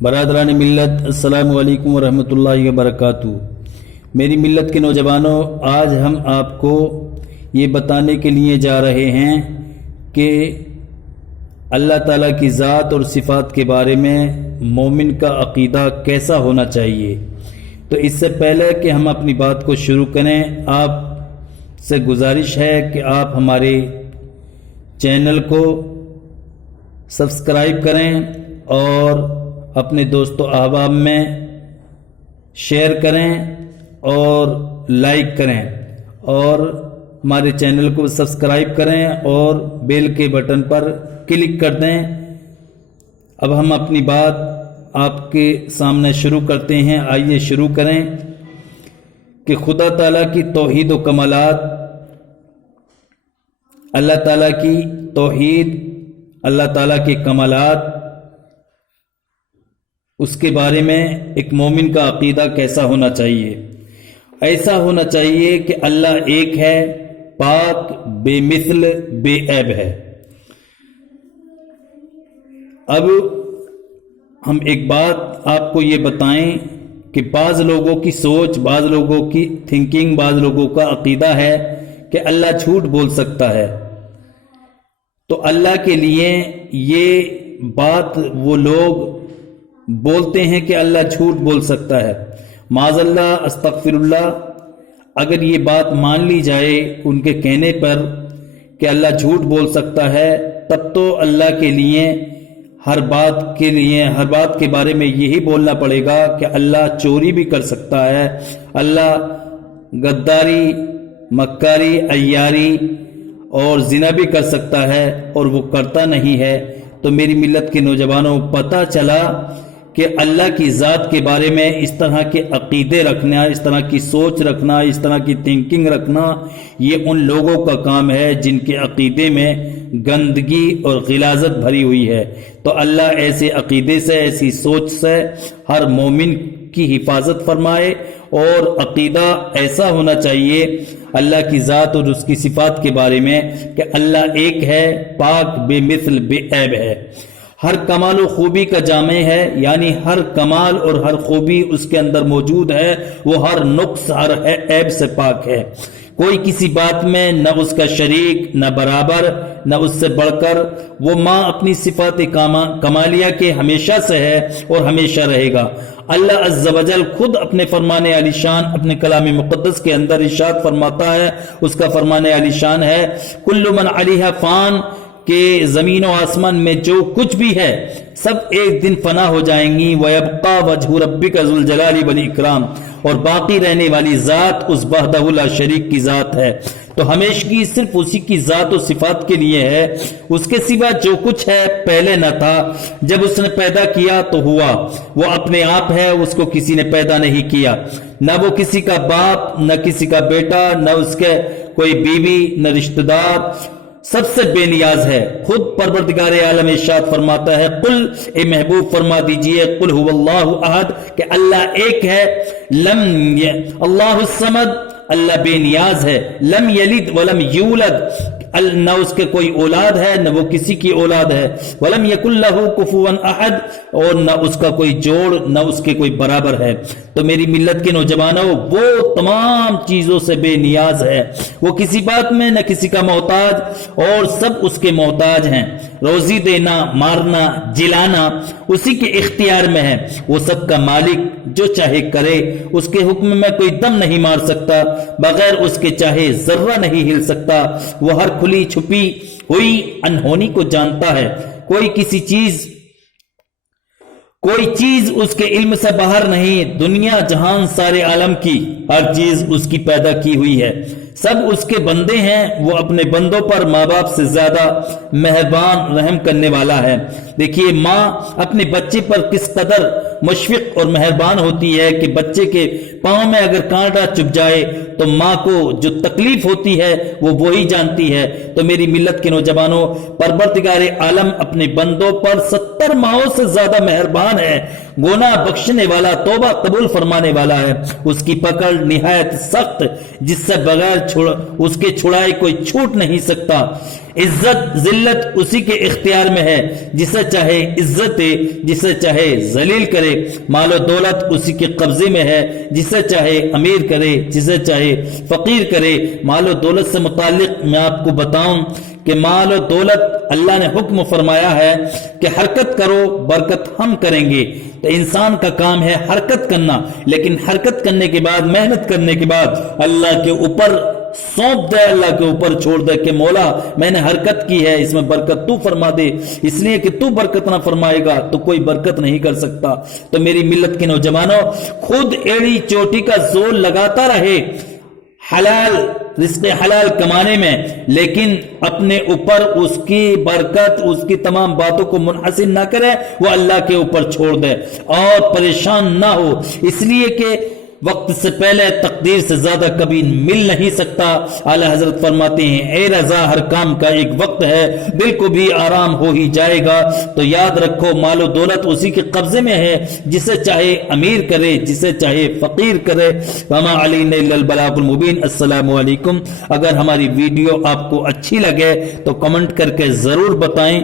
برادران ملت، السلام علیکم ورحمۃ اللہ وبرکاتہ۔ میری ملت کے نوجوانوں، آج ہم آپ کو یہ بتانے کے لیے جا رہے ہیں کہ اللہ تعالیٰ کی ذات اور صفات کے بارے میں مومن کا عقیدہ کیسا ہونا چاہیے۔ تو اس سے پہلے کہ ہم اپنی بات کو شروع کریں، آپ سے گزارش ہے کہ آپ ہمارے چینل کو سبسکرائب کریں اور اپنے دوست و احباب میں شیئر کریں اور لائک کریں، اور ہمارے چینل کو سبسکرائب کریں اور بیل کے بٹن پر کلک کر دیں۔ اب ہم اپنی بات آپ کے سامنے شروع کرتے ہیں۔ آئیے شروع کریں کہ خدا تعالیٰ کی توحید و کمالات، اللہ تعالیٰ کی توحید، اللہ تعالیٰ کے کمالات، اس کے بارے میں ایک مومن کا عقیدہ کیسا ہونا چاہیے۔ ایسا ہونا چاہیے کہ اللہ ایک ہے، پاک، بے مثل، بے عیب ہے۔ اب ہم ایک بات آپ کو یہ بتائیں کہ بعض لوگوں کی سوچ، بعض لوگوں کی تھنکنگ، بعض لوگوں کا عقیدہ ہے کہ اللہ جھوٹ بول سکتا ہے۔ تو اللہ کے لیے یہ بات وہ لوگ بولتے ہیں کہ اللہ جھوٹ بول سکتا ہے، معاذ اللہ، استغفر اللہ، اگر یہ بات مان لی جائے ان کے کہنے پر کہ اللہ جھوٹ بول سکتا ہے، تب تو اللہ کے لیے ہر بات کے بارے میں یہی بولنا پڑے گا کہ اللہ چوری بھی کر سکتا ہے، اللہ غداری، مکاری، عیاری اور زنا بھی کر سکتا ہے، اور وہ کرتا نہیں ہے۔ تو میری ملت کے نوجوانوں، پتہ چلا کہ اللہ کی ذات کے بارے میں اس طرح کے عقیدے رکھنا، اس طرح کی سوچ رکھنا، اس طرح کی تھنکنگ رکھنا، یہ ان لوگوں کا کام ہے جن کے عقیدے میں گندگی اور غلاظت بھری ہوئی ہے۔ تو اللہ ایسے عقیدے سے، ایسی سوچ سے ہر مومن کی حفاظت فرمائے، اور عقیدہ ایسا ہونا چاہیے اللہ کی ذات اور اس کی صفات کے بارے میں کہ اللہ ایک ہے، پاک، بے مثل، بے عیب ہے، ہر کمال و خوبی کا جامع ہے، یعنی ہر کمال اور ہر خوبی اس کے اندر موجود ہے، وہ ہر نقص، ہر عیب سے پاک ہے۔ کوئی کسی بات میں نہ اس کا شریک، نہ برابر، نہ اس سے بڑھ کر۔ وہ ماں اپنی صفات کمالیہ کے ہمیشہ سے ہے اور ہمیشہ رہے گا۔ اللہ عز و جل خود اپنے فرمان علی شان اپنے کلام مقدس کے اندر ارشاد فرماتا ہے، اس کا فرمان علی شان ہے، کل من علیہا فان، کہ زمین و آسمان میں جو کچھ بھی ہے سب ایک دن فنا ہو جائیں گی، وَيَبْقَى وَجْهُ رَبِّكَ ذُو الْجَلَالِ وَالْإِكْرَامِ، اور باقی رہنے والی ذات اس وحدہ لا شریک کی ذات ہے۔ تو ہمیشگی صرف اسی کی ذات و صفات کے لیے ہے، اس کے سوا جو کچھ ہے پہلے نہ تھا، جب اس نے پیدا کیا تو ہوا، وہ اپنے آپ ہے، اس کو کسی نے پیدا نہیں کیا، نہ وہ کسی کا باپ، نہ کسی کا بیٹا، نہ اس کے کوئی بیوی، نہ رشتہ دار، سب سے بے نیاز ہے۔ خود پروردگار عالم ارشاد فرماتا ہے، قل، اے محبوب فرما دیجئے، قل هو اللہ احد، کہ اللہ ایک ہے، اللہ الصمد، اللہ بے نیاز ہے، لم یلد ولم یولد، نہ اس کے کوئی اولاد ہے، نہ وہ کسی کی اولاد ہے، ولم یکن لہ کفوا احد، اور نہ اس کا کوئی جوڑ، نہ اس کے کوئی برابر ہے۔ تو میری ملت کے نوجوانوں، وہ تمام چیزوں سے بے نیاز ہے، وہ کسی بات میں نہ کسی کا محتاج، اور سب اس کے محتاج ہیں۔ روزی دینا، مارنا، جلانا اسی کے اختیار میں ہے، وہ سب کا مالک، جو چاہے کرے، اس کے حکم میں کوئی دم نہیں مار سکتا، بغیر اس کے چاہے ذرہ نہیں ہل سکتا، وہ ہر کھلی چھپی ہوئی انہونی کو جانتا ہے، کوئی چیز اس کے علم سے باہر نہیں، دنیا جہان سارے عالم کی ہر چیز اس کی پیدا کی ہوئی ہے، سب اس کے بندے ہیں، وہ اپنے بندوں پر ماں باپ سے زیادہ مہربان، رحم کرنے والا ہے۔ دیکھیے ماں اپنے بچے پر کس قدر مشفق اور مہربان ہوتی ہے کہ بچے کے پاؤں میں اگر کانٹا چبھ جائے تو ماں کو جو تکلیف ہوتی ہے وہ وہی جانتی ہے۔ تو میری ملت کے نوجوانوں، پروردگار عالم اپنے بندوں پر 70 ماہوں سے زیادہ مہربان ہے، گناہ بخشنے والا، توبہ قبول فرمانے والا ہے، اس کی پکڑ نہایت سخت، جس سے بغیر اس کے چھڑائے کوئی چھوٹ نہیں سکتا۔ عزت ذلت اسی کے اختیار میں ہے، جسے چاہے عزت دے، جسے چاہے ذلیل کرے۔ مال و دولت اسی کے قبضے میں ہے، جسے چاہے امیر کرے، جسے چاہے فقیر کرے۔ مال و دولت سے متعلق میں آپ کو بتاؤں کہ مال و دولت اللہ نے حکم فرمایا ہے کہ حرکت کرو برکت ہم کریں گے۔ تو انسان کا کام ہے حرکت کرنا، لیکن حرکت کرنے کے بعد، محنت کرنے کے بعد اللہ کے اوپر سونپ دے، اللہ کے اوپر چھوڑ دے کہ مولا میں نے حرکت کی ہے، اس میں برکت تو فرما دے، اس لیے کہ تو برکت نہ فرمائے گا تو کوئی برکت نہیں کر سکتا۔ تو میری ملت کے نوجوانوں، خود ایڑی چوٹی کا زور لگاتا رہے حلال رزق حلال کمانے میں، لیکن اپنے اوپر اس کی برکت، اس کی تمام باتوں کو منحصر نہ کرے، وہ اللہ کے اوپر چھوڑ دے اور پریشان نہ ہو، اس لیے کہ وقت سے پہلے تقدیر سے زیادہ کبھی مل نہیں سکتا۔ اعلی حضرت فرماتے ہیں اے رضا ہر کام کا ایک وقت ہے، دل کو بھی آرام ہو ہی جائے گا۔ تو یاد رکھو مال و دولت اسی کے قبضے میں ہے، جسے چاہے امیر کرے، جسے چاہے فقیر کرے۔ وما علینا الا البلاغ المبین۔ السلام علیکم۔ اگر ہماری ویڈیو آپ کو اچھی لگے تو کمنٹ کر کے ضرور بتائیں۔